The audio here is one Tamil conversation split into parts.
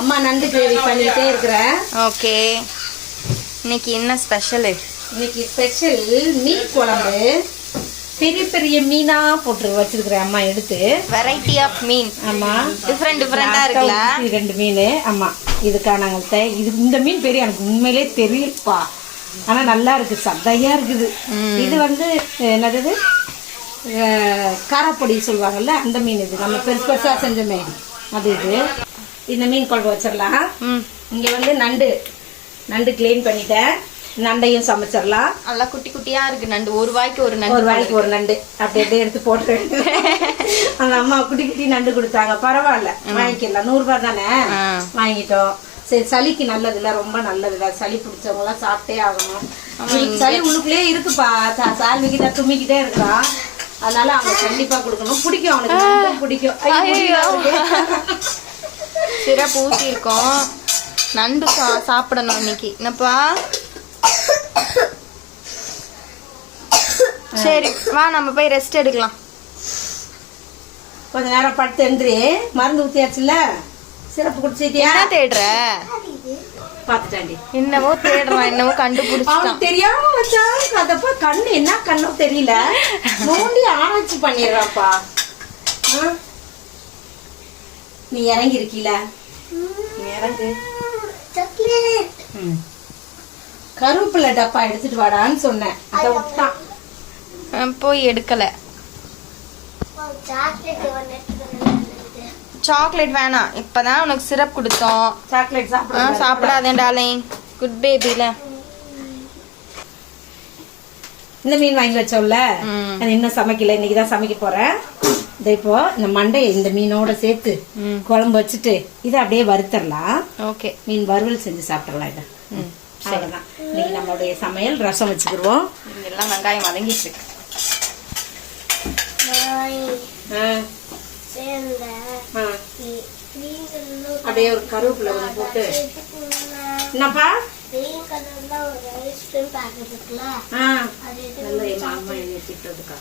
அம்மா நண்டு கிரேவி பண்ணிட்டே இருக்கிறேன் ஓகே. இன்னைக்கு என்ன ஸ்பெஷலு? இன்னைக்கு ஸ்பெஷல் மீன் குழம்பு. பெரிய பெரிய மீனா போட்டு வச்சிருக்கிறேன் அம்மா எடுத்து. வெரைட்டி ஆஃப் மீன். ஆமா. டிஃப்ரெண்ட் டிஃப்ரெண்டா இருக்குல்ல? ரெண்டு மீன். ஆமா. இதுக்கானங்கள்ட்ட இது இந்த மீன் பெரிய எனக்கு உண்மையிலே தெரியலப்பா. ஆனா நல்லா இருக்கு. சத்தையா இருக்குது. இது வந்து என்னது காரப்பொடி சொல்லுவாங்கல்ல அந்த மீன் இது. நம்ம பெருசு பெருசா செஞ்சோமே அது இது. இந்த மீன் குழம்பு வச்சிடலாம். இங்க வந்து நண்டு. நண்டு க்ளீன் பண்ணிட்டேன். நண்டையும் சமைச்சிடலாம். நல்லா குட்டி குட்டியா இருக்கு நண்டு. ஒரு வாய்க்கு ஒரு ஒரு நண்டு வாய்க்கு ஒரு நண்டு. அப்படி அப்படியே எடுத்து போட்டு. அந்த அம்மா குட்டி குட்டி நண்டு கொடுத்தாங்க. பரவாயில்ல. வாங்கிக்கலாம். நூறு ரூபாய் தானே. வாங்கிட்டோம். சரி சளிக்கு நல்லதுல ரொம்ப நல்லதுல சளி பிடிச்சவங்க எல்லாம் சாப்பிட்டே ஆகணும். சளி உள்ளுக்குள்ளே இருக்குப்பா. சால்விக்கிட்ட தும்மிக்கிட்டே இருக்கான். அதனால அவங்க கண்டிப்பா கொடுக்கணும். பிடிக்கும் அவனுக்கு. பிடிக்கும். சிறப்பு ஊத்தி இருக்கோம் நண்டு சா- சாப்பிடணும் இன்னைக்கு. என்னப்பா? சரி வா நம்ம போய் ரெஸ்ட் எடுக்கலாம். கொஞ்ச நேரம் படுத்து எந்திரி மருந்து ஊத்தியாச்சுல சிறப்பு குடிச்சிட்டியா? என்ன தேடுற? பாத்துட்டாண்டி என்னவோ தேடுறான் என்னவோ கண்டுபிடிச்சிட்டான். அவனுக்கு தெரியாம வச்சா அதப்பா கண்ணு என்ன கண்ணோ தெரியல. நோண்டி ஆராய்ச்சி பண்ணிடுறாப்பா ஆ? நீ இறங்கி இருக்கீல நீ இறங்கு. ம். கருவேப்பிலை டப்பா எடுத்துட்டு வாடான்னு சொன்னேன். அதை விட்டான் போய் எடுக்கல. சாக்லேட் வேணாம். இப்பதான் உனக்கு சிரப் கொடுத்தோம். சாக்லேட் சாப்பிட. சாப்பிடாதேன் டார்லிங் குட் பேபில இந்த மீன் வாங்கி வச்சோம்ல? இன்னும் சமைக்கல. இன்னைக்கு தான் சமைக்க போறேன். இந்த இப்போ இந்த மண்டையை இந்த மீனோட சேர்த்து ம். குழம்பு வச்சுட்டு இதை அப்படியே வறுத்தரலாம் ஓகே. மீன் வறுவல் செஞ்சு சாப்பிடலாம் இதை. ம் அவ்வளவுதான். இன்னைக்கு நம்மளுடைய சமையல் ரசம் வச்சுக்கிருவோம். எல்லாம் வெங்காயம் வதங்கிட்டு இருக்கு. ஆ, ஆ. அப்படியே ஒரு கருவேப்பிலை போட்டு. என்னப்பா? ஆ, நல்லா எங்க அம்மா என்னை திட்டுறதுக்கா?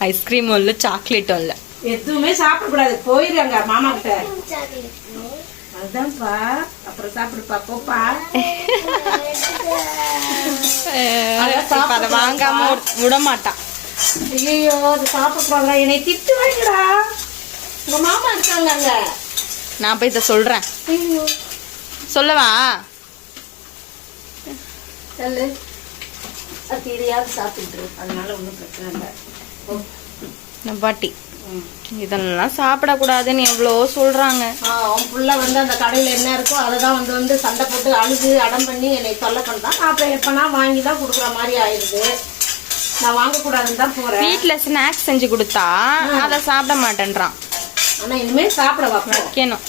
ஐஸ்கிரீம் இல்ல சாக்லேட்டும் இல்ல. எதுவுமே சாப்பிடக்கூடாது. போயிருங்க மாமா கிட்ட. அதுதான்ப்பா. அப்புறம் சாப்பிடுப்பா போப்பா. அதை வாங்காம விட- மாட்டான் ஐயோ அது சாப்பிடக்கூடாதுடா என்னை திட்டு வாங்கடா உங்க மாமா இருக்காங்க அங்க. நான் போய் இதை சொல்றேன். ஐயோ. சொல்லவா? சொல்லு இதையாவது சாப்பிட்டுரு அதனால ஒன்றும் பிரச்சனை இல்லை. நான் பாட்டி. இதெல்லாம் சாப்பிடக்கூடாதுன்னு எவ்வளோ சொல்றாங்க. ஆ, அவன் புள்ள வந்து அந்த கடையில் என்ன இருக்கோ அதை தான் வந்து வந்து சண்டை போட்டு அழுது அடம் பண்ணி என்னை தொல்லை பண்ணான் அப்புறம் எப்பனா வாங்கி தான் கொடுக்குற மாதிரி ஆயிடுது. நான் வாங்கக்கூடாதுன்னு தான் போகிறேன் வீட்ல ஸ்நாக்ஸ் செஞ்சு கொடுத்தா அதை சாப்பிட மாட்டேன்றான். ஆனால் இனிமேல் சாப்பிட வைக்கணும்.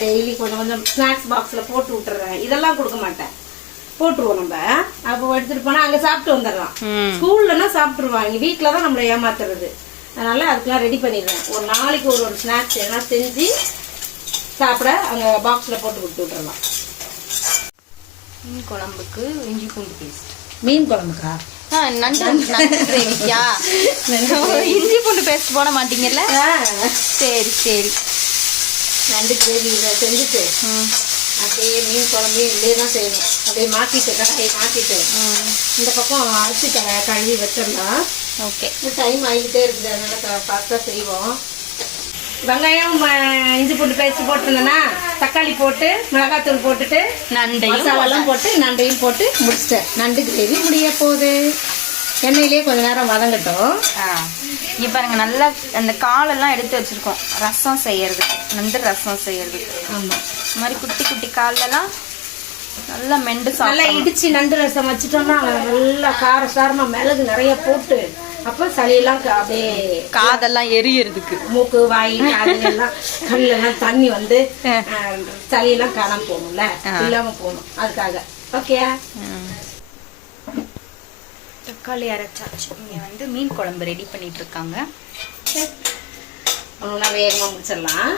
டெய்லி கொஞ்சம் கொஞ்சம் ஸ்நாக்ஸ் பாக்ஸில் போட்டு விட்டுறேன். இதெல்லாம் கொடுக்க மாட்டேன். போட்டுருவோம் நம்ம. அப்போ எடுத்துட்டு போனால் அங்கே சாப்பிட்டு வந்துடுறான் ம். ஸ்கூல்லனா சாப்பிட்டுருவான் இங்கே வீட்டில் தான் நம்மளை ஏமாத்துறது. அதனால அதுக்கெல்லாம் ரெடி பண்ணிடுவேன் ஒரு நாளைக்கு ஒரு ஒரு ஸ்நாக்ஸ் எதனா செஞ்சு சாப்பிட அங்கே பாக்ஸில் போட்டு கொடுத்து விட்டுறலாம். மீன் குழம்புக்கு இஞ்சி பூண்டு பேஸ்ட் மீன் குழம்புக்கா? நண்டு நண்டு கிரேவிக்கா இஞ்சி பூண்டு பேஸ்ட் போட மாட்டீங்கல்ல? சரி சரி. நண்டு கிரேவி இதை செஞ்சுட்டு அப்படியே மீன் குழம்பையும் இப்படியே தான் செய்யணும். அப்படியே மாற்றிட்டு கடையை மாற்றிட்டு இந்த பக்கம் அரிசி கழுவி வச்சிடலாம். ஓகே. டைம் ஆகிக்கிட்டே இருக்குது அதனால ஃபாஸ்ட்டாக செய்வோம். வெங்காயம் இஞ்சி பூண்டு பேஸ்ட் போட்டுருந்தேன்னா தக்காளி போட்டு மிளகாத்தூள் போட்டுட்டு நண்டையும் மசாலாலாம் போட்டு நண்டையும் போட்டு முடிச்சிட்டேன். நண்டு கிரேவி முடிய போகுது. எண்ணெயிலே கொஞ்ச நேரம் வதங்கட்டும். இங்க பாருங்க நல்லா அந்த காலெல்லாம் எடுத்து வச்சிருக்கோம். ரசம் செய்யறதுக்கு நண்டு ரசம் செய்யறதுக்கு ஆமாம் இந்த மாதிரி குட்டி குட்டி காலெல்லாம் நல்லா மெண்டு நல்லா இடிச்சு நண்டு ரசம் வச்சிட்டோம்னா நல்லா கார சாரமா மிளகு நிறைய போட்டு அப்போ சளியெல்லாம் அப்படியே காதெல்லாம் எரியறதுக்கு. மூக்கு வாய் காது எல்லாம் கண்ணெல்லாம் தண்ணி வந்து சளியெல்லாம் காணாம போகணும்ல இல்லாம போகணும். அதுக்காக. ஓகே தக்காளி அரைச்சாச்சு. இங்க வந்து மீன் குழம்பு ரெடி பண்ணிட்டு இருக்காங்க ஒன்றுனா வேகமாக முடிச்சிடலாம்.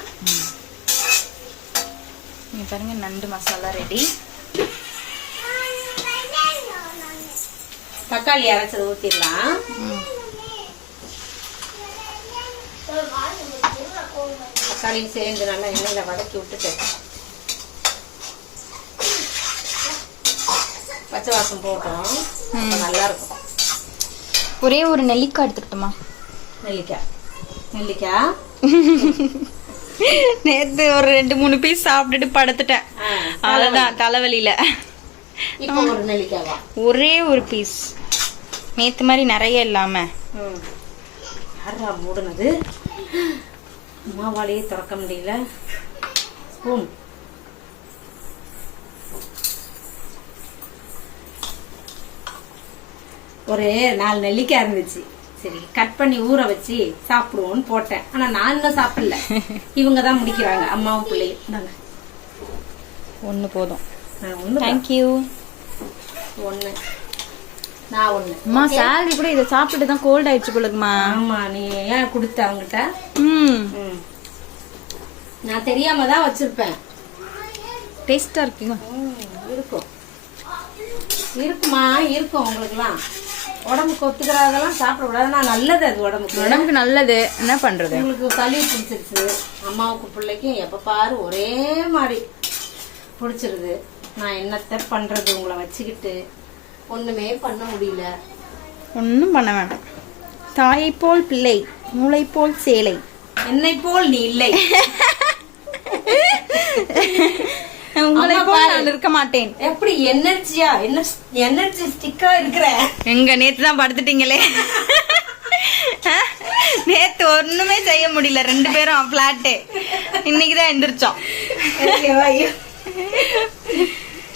இங்க பாருங்க நண்டு மசாலா ரெடி. தக்காளி அரைச்சதை ஊற்றிடலாம் தக்காளியும் சேர்ந்து நல்லா எண்ணெயில் வதக்கி விட்டுட்டு பச்சை வாசம் போட்டோம். நல்லா இருக்கும் ஒரே ஒரு நெல்லிக்காய் எடுத்துக்கிட்டோமா? நெல்லிக்காய். நெல்லிக்காய். நேத்து ஒரு ரெண்டு மூணு பீஸ் சாப்பிட்டுட்டு படுத்துட்டேன். அவ்வளவுதான் தலைவலியில. ஒரே ஒரு பீஸ் நேத்து மாதிரி நிறைய இல்லாம. யாரா மூடுனது? திறக்க முடியல. ஸ்பூன் ஒரு நாலு நெல்லிக்காய் இருந்துச்சு சரி கட் பண்ணி ஊற வச்சு சாப்பிடுவோம்னு போட்டேன். ஆனா நான் இன்னும் சாப்பிடல. இவங்க தான் முடிக்கிறாங்க அம்மாவும் பிள்ளையும். இந்தாங்க. ஒண்ணு போதும். தேங்க்யூ ஒண்ணு. நான் ஒண்ணு. அம்மா சாலரி கூட இதை சாப்பிட்டு தான் கோல்ட் ஆயிடுச்சு போலுக்குமா ஆமா நீ ஏன் கொடுத்த ம். ம். நான் தெரியாம தான் வச்சிருப்பேன். டேஸ்டா இருக்குங்க. இருக்கும். இருக்குமா? இருக்கும் உங்களுக்குலாம் உடம்புக்கு ஒத்துக்கிறதெல்லாம் சாப்பிடக்கூடாதுன்னா நல்லது அது உடம்புக்கு. உடம்புக்கு நல்லது. என்ன பண்றது? உங்களுக்கு சளி பிடிச்சிருச்சு. அம்மாவுக்கு பிள்ளைக்கும் எப்ப பாரு ஒரே மாதிரி பிடிச்சிருது. நான் என்னத்த பண்றது உங்களை வச்சுக்கிட்டு? ஒண்ணுமே பண்ண முடியல. ஒன்றும் பண்ண வேண்டாம் தாயை போல் பிள்ளை மூளை போல் சேலை. என்னை போல் நீ இல்லை. உங்களை அம்மா போல் பாரு. நான் இருக்க மாட்டேன். எப்படி எனர்ஜியா? என்ன எனர்ஜி ஸ்டிக்கா இருக்கிற? எங்க நேத்து தான் படுத்துட்டீங்களே? நேத்து ஒண்ணுமே செய்ய முடியல. ரெண்டு பேரும் பிளாட்டு இன்னைக்கு தான் எந்திரிச்சோம்.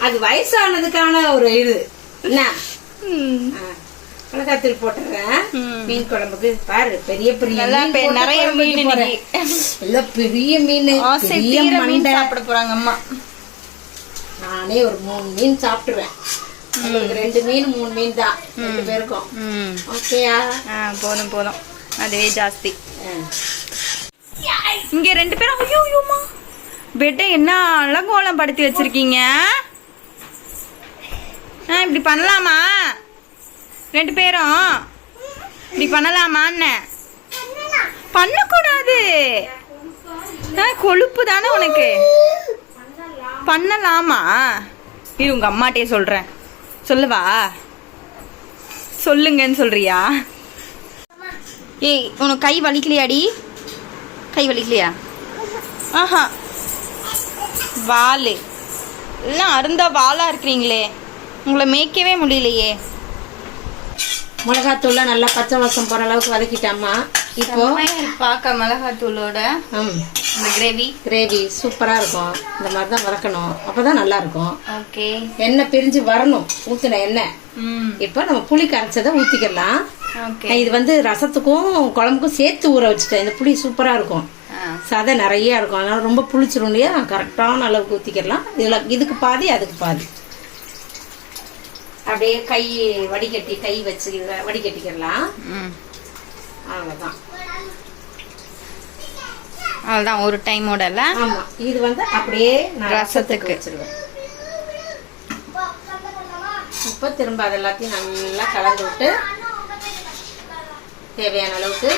அது வயசானதுக்கான ஒரு இது. என்ன? மிளகாத்தூள் போட்டுறேன். மீன் குழம்புக்கு பாரு பெரிய பெரிய நிறைய மீன். எல்லாம் பெரிய மீன் பெரிய மீன் சாப்பிட போறாங்க அம்மா. நானே ஒரு மூணு மீன் சாப்பிட்டுருவேன். ரெண்டு மீன் மூணு மீன் தான். ரெண்டு பேருக்கும். ஓகேயா? போதும் போதும். அதுவே ஜாஸ்தி. இங்க ரெண்டு பேரும் ஐயோ ஐயோமா பெட்டை என்ன அலங்கோலம் படுத்தி வச்சிருக்கீங்க? ஆ இப்படி பண்ணலாமா? ரெண்டு பேரும். இப்படி பண்ணலாமான்னு. பண்ணக்கூடாது. ஆ, கொழுப்பு தானே உனக்கு. பண்ணலாமா? இது உங்க அம்மாட்டே சொல்றேன். சொல்லவா? சொல்லுங்கன்னு சொல்றியா? ஏய் உனக்கு கை வலிக்கலையாடி? கை வலிக்கலையா? ஆஹா. வாலு. எல்லாம் அருந்தா வாலா இருக்கிறீங்களே. உங்களை மேய்க்கவே முடியலையே. மிளகாத்தூள்லாம் நல்லா பச்சை வாசம் போற அளவுக்கு வதக்கிட்டாமா இப்போ பார்க்க மிளகாத்தூளோட. இந்த கிரேவி. கிரேவி சூப்பரா இருக்கும். இந்த மாதிரி தான் வதக்கணும். அப்பதான் நல்லா இருக்கும். ஓகே. எண்ணெய் பிரிஞ்சு வரணும். ஊத்துன எண்ணெய். இப்போ நம்ம புளி கரைச்சதை ஊத்திக்கலாம். ஓகே. இது வந்து ரசத்துக்கும் குழம்புக்கும் சேர்த்து ஊற வச்சுட்டேன். இந்த புளி சூப்பரா இருக்கும். சதை நிறைய இருக்கும். அதனால ரொம்ப புளிச்சிரும் இல்லையா? கரெக்டான அளவுக்கு ஊத்திக்கலாம். இதுல இதுக்கு பாதி அதுக்கு பாதி. அப்படியே கை வடிகட்டி கை வச்சு வடிகட்டிக்கலாம் ம். அவ்வளவுதான். அவ்வளோதான் ஒரு டைமோட இல்ல ஆமா இது வந்து அப்படியே ரசத்துக்கு. வச்சிருவேன். இப்போ திரும்ப அது எல்லாத்தையும் நல்லா கலந்து விட்டு தேவையான அளவுக்கு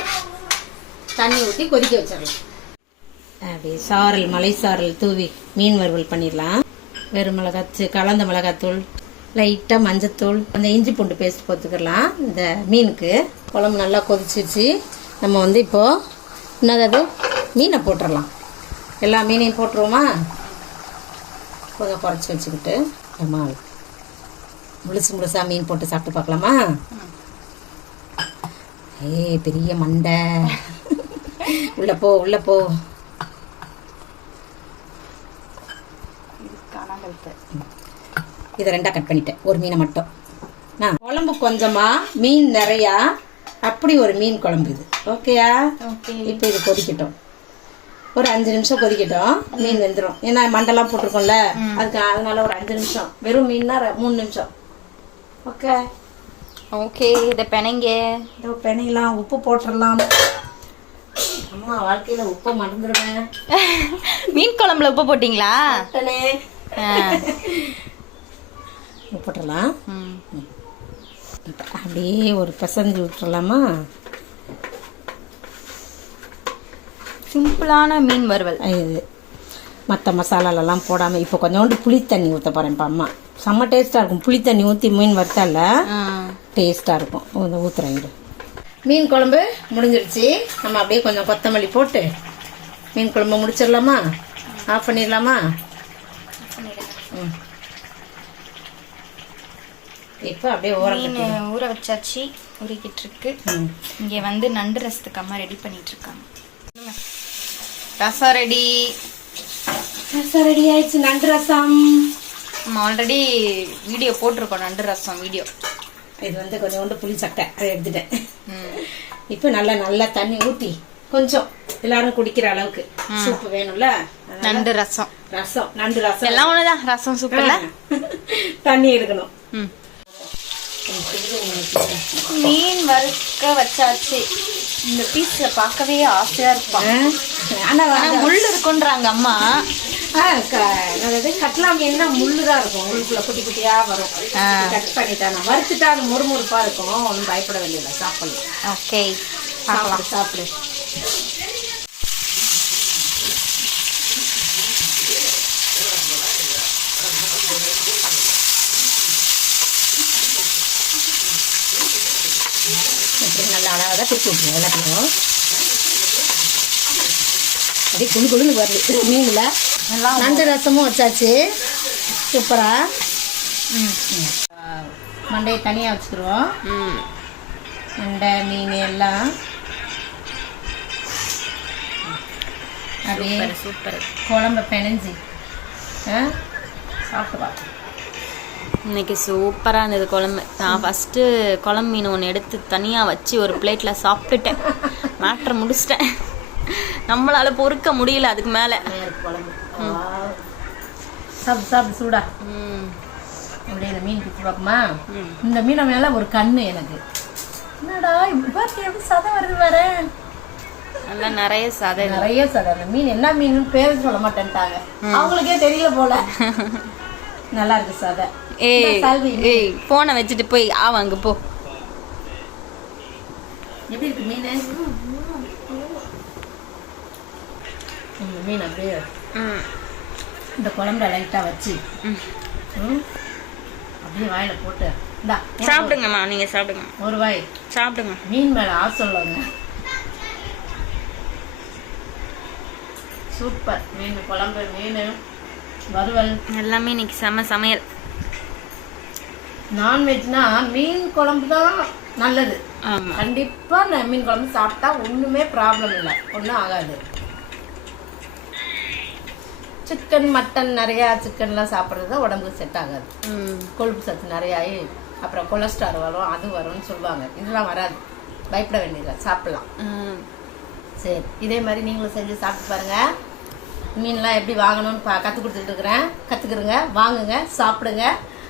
தண்ணி ஊற்றி கொதிக்க வச்சிடலாம். அப்படியே சாரல் மலை சாரல் தூவி மீன் வறுவல் பண்ணிடலாம். வெறும் மிளகாச்சு கலந்த மிளகாத்தூள் லைட்டாக மஞ்சத்தூள் அந்த இஞ்சி பூண்டு பேஸ்ட் போட்டுக்கலாம். இந்த மீனுக்கு குழம்பு நல்லா கொதிச்சிச்சு நம்ம வந்து இப்போது என்னது மீனை போட்டுடலாம் எல்லா மீனையும் போட்டுருவோமா? கொஞ்சம் குறைச்சி வச்சுக்கிட்டு அம்மா முழுசு முழுசாக மீன் போட்டு சாப்பிட்டு பார்க்கலாமா? ஏய் பெரிய மண்டை. உள்ள போ உள்ள போ. இதை ரெண்டா கட் பண்ணிட்டேன். ஒரு மீனை மட்டும். நான் குழம்பு கொஞ்சமா மீன் நிறையா அப்படி ஒரு மீன் குழம்பு இது. ஓகேயா ஓகே இப்போ இது கொதிக்கட்டும். ஒரு அஞ்சு நிமிஷம் கொதிக்கட்டும். மீன் வெந்துடும் ஏன்னா மண்டெல்லாம் போட்டிருக்கோம்ல அதுக்கு அதனால ஒரு அஞ்சு நிமிஷம். வெறும் மீன்னா மூணு நிமிஷம். ஓகே ஓகே இதை பெனங்க இதோ பெனையெல்லாம் உப்பு போட்டுடலாம் அம்மா வாழ்க்கையில உப்பை மறந்துடுவேன் மீன் குழம்புல உப்பு போட்டீங்களா? போட்டுடலாம். அப்படியே ஒரு பிசைஞ்சு விட்டுறலாமா? சிம்பிளான மீன் வறுவல். இது. மற்ற மசாலாலெல்லாம் போடாமல் இப்போ கொஞ்சோண்டு புளி தண்ணி ஊற்ற போகிறேன் இப்போ அம்மா. செம்ம டேஸ்ட்டாக இருக்கும். புளி தண்ணி ஊற்றி மீன் வறுத்தால. டேஸ்ட்டாக இருக்கும். ஊற்றுறேன் இரு. மீன் குழம்பு முடிஞ்சிருச்சு. நம்ம அப்படியே கொஞ்சம் கொத்தமல்லி போட்டு மீன் குழம்பு முடிச்சிடலாமா? ஆஃப் பண்ணிடலாமா. ம். இப்போ அப்படியே மீன் ஊற வச்சாச்சு ஊறிக்கிட்டு இருக்கு. இங்கே வந்து நண்டு ரசத்துக்கு அம்மா ரெடி பண்ணிட்டு இருக்காங்க. ரசம் ரெடி ரசம் ரெடி ஆயிடுச்சு நண்டு ரசம். நம்ம ஆல்ரெடி வீடியோ போட்டிருக்கோம் நண்டு ரசம் வீடியோ இது வந்து கொஞ்சோண்டு புளி சட்டை அதை எடுத்துட்டேன். இப்போ நல்லா நல்லா தண்ணி ஊற்றி கொஞ்சம் எல்லாரும் குடிக்கிற அளவுக்கு சூப்பு வேணும்ல நண்டு ரசம். ரசம் நண்டு ரசம். எல்லாம் ஒண்ணுதான் ரசம் சூப்பர்ல தண்ணி எடுக்கணும். ம். மீன் வறுக்க வச்சாச்சு. இந்த பீஸ் பார்க்கவே ஆசையா இருப்பான் ஆனா ஆனா முள் இருக்குன்றாங்க அம்மா. என்னது கட்லா மீன்னா முள்ளு தான் இருக்கும். உள்ளுக்குள்ள குட்டி குட்டியா வரும். கட் பண்ணிட்டா நான் வறுத்துட்டா அது முறுமுறுப்பா இருக்கும். ஒன்றும் பயப்பட வேண்டியதில்லை. சாப்பிடலாம். ஓகே. சாப்பிடு சாப்பிடு இப்படி நல்லா அழகாக பிடிச்சி விட்டுருவோம் எல்லாத்தையும் அப்படியே குழு குழுன்னு வருது மீனில் நண்டு ரசமும் வச்சாச்சு. சூப்பரா? ம். மண்டையை தனியாக வச்சுக்கிருவோம் ம். மண்டை மீன் எல்லாம். அப்படியே சூப்பர் குழம்ப பிணைஞ்சி. ஆ? சாப்பிடுவா இன்னைக்கு சூப்பராக இருந்தது குழம்பு. நான் ஃபஸ்ட்டு குழம்பு மீன் ஒன்று எடுத்து தனியாக வச்சு ஒரு பிளேட்டில் சாப்பிட்டுட்டேன். மேட்ரை முடிச்சிட்டேன். நம்மளால பொறுக்க முடியல அதுக்கு மேலே. குழம்பு. சாப்பிடு சாப்பிடு சூடா. அப்படியே இந்த மீன் பிடிச்சி பார்க்குமா இந்த மீனை மேல ஒரு கண்ணு எனக்கு. என்னடா இப்படி எப்படி சதம் வருது வேற நல்லா நிறைய சதை நிறைய சதை. அந்த மீன் என்ன மீன் பேர் சொல்ல மாட்டேன்ட்டாங்க. அவங்களுக்கே தெரியல போல. நல்லா இருக்கு சதை. ஏய் ஃபோனை வச்சுட்டு போய் ஆ வாங்க போ. எப்படி இருக்கு மீன்? மீன் அப்படியே இந்த குழம்புல லைட்டா வச்சு. அப்படியே வாயில போட்டு. இந்தா சாப்பிடுங்கம்மா நீங்கள் சாப்பிடுங்க. ஒரு வாய். சாப்பிடுங்க. மீன் மேல ஆசை உள்ளவங்க சூப்பர். மீன் குழம்பு மீன் வறுவல். எல்லாமே இன்னைக்கு செம சமையல். நான்வெஜ்னா மீன் குழம்பு தான் நல்லது. ஆமாம் கண்டிப்பா நான் மீன் குழம்பு சாப்பிட்டா ஒண்ணுமே ப்ராப்ளம் இல்லை. ஒன்றும் ஆகாது. சிக்கன் மட்டன் நிறையா சிக்கன்லாம் சாப்பிட்றது தான் உடம்புக்கு செட் ஆகாது. கொழுப்பு சத்து நிறையாயி அப்புறம் கொலஸ்ட்ரால் வரும் அது வரும்னு சொல்லுவாங்க. இதெல்லாம் வராது. பயப்பட வேண்டியதில்லை சாப்பிடலாம். சரி. இதே மாதிரி நீங்களும் செஞ்சு சாப்பிட்டு பாருங்க. மீன்லாம் எப்படி வாங்கணும்னு பா கற்றுக் கொடுத்துட்டு இருக்கிறேன். கற்றுக்குறங்க வாங்குங்க. சாப்பிடுங்க.